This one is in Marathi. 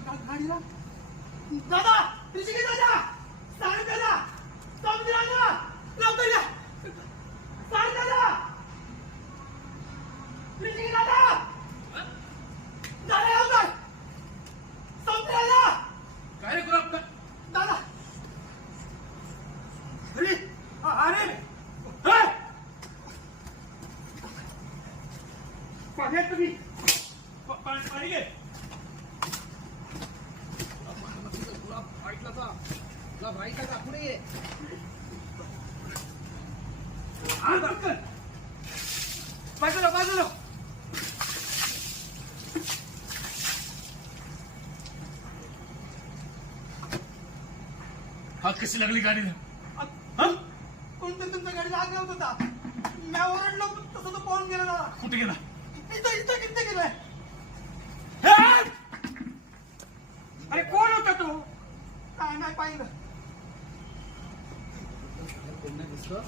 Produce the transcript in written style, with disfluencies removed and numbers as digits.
गाडीला दादा ऋषिकेश दादा सारे दादा समज दादा लवकर या सारे दादा ऋषिकेश दादा दादा लवकर समज दादा काय रे गुलाब दादा अरे अरे पाण्यात तुम्ही पाणी घे गुलाब ऐकला का गुलाब राईटला का पुढे ये बाजूला बाजूला हात कशी लागली गाडीला कोणतं तुमच्या गाडीला आग लावत होता मी ओरडलो तसं तो पळून गेला दादा कुठे गेला इथं इथं किती गेलाय हे! अरे कोण होता तो काय नाही पाहिलं कोण नाही दिसलं